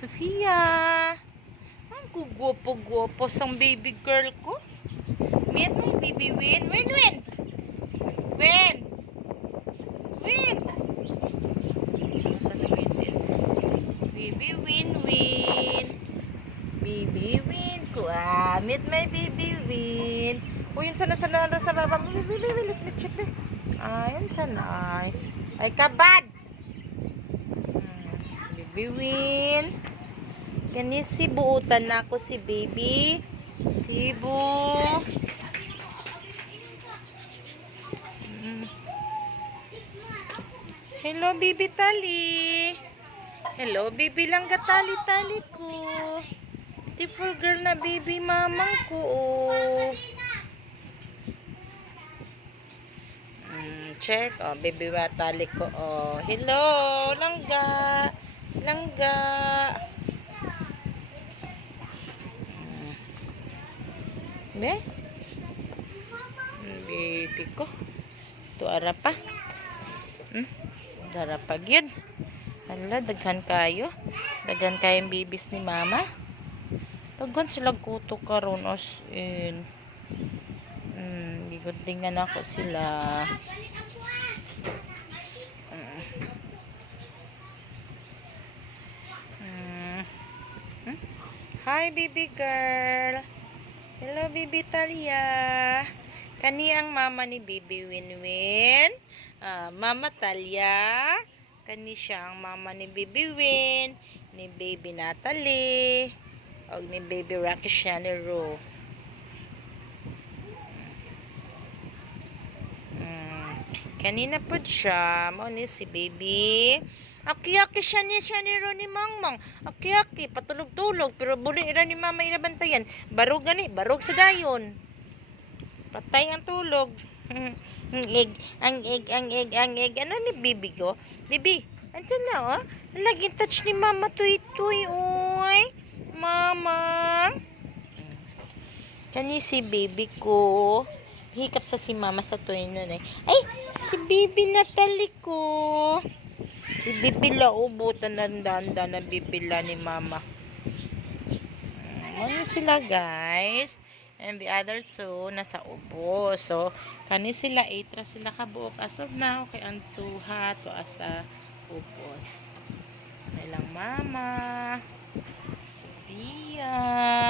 Sofia. Ang kugwapo-gwapo sang baby girl ko. Meet my baby Win. Win, Win! Win! Win! Baby Win, Win. Baby Win ko. Ah, my baby Win. O, yun sana sana na sa baba. Bili, bili, bili, bili, eh. Ah, sana ay. Ay, kabad! Hmm, Baby Win. Kani si buutan na ako si baby. Sibu. Mm. Hello, baby tali. Hello, baby lang tali-tali ko. Beautiful girl na baby mamang ko. Oh. Mm, check. Oh, baby watali ko. Oh, hello, langga. Langga. Mm. Mm, Baby ko. Ito ara pa. Hmm? Dara pa gyud. Hala, daghan kayo. Daghan kayong babies ni mama. Daghan sila kuto karon os in. Hmm, giguntingan ako sila. Mm. Mm. Hmm? Hi, baby girl. Baby Talia. Kani ang mama ni baby Winwin. Ah, mama Talia. Kani siya ang mama ni baby Win. Ni baby Natalie. O ni baby Rocky Shanero. Kanina po siya. Mo ni si baby. Aki-aki siya ni siya ni Ro ni Mangmang. Aki-aki, patulog-tulog. Pero buli ira ni mama inabantayan. Barog gani, barog sa dayon. Patay ang tulog. ang egg, ang egg, ang egg, ang egg. Ano ni bibi ko? Bibi, andyan na oh. Laging touch ni mama tuy-tuy, oy. Mama. Kani si baby ko. Hikap sa si mama sa tuwi nun eh. Ay, si baby Natalie ko. Si baby laubutan na danda na bibila ni mama. Ano sila guys? And the other two nasa ubo. So, kani sila itra sila kabuok as of now kay antuha to asa upos. Nilang mama. Ara.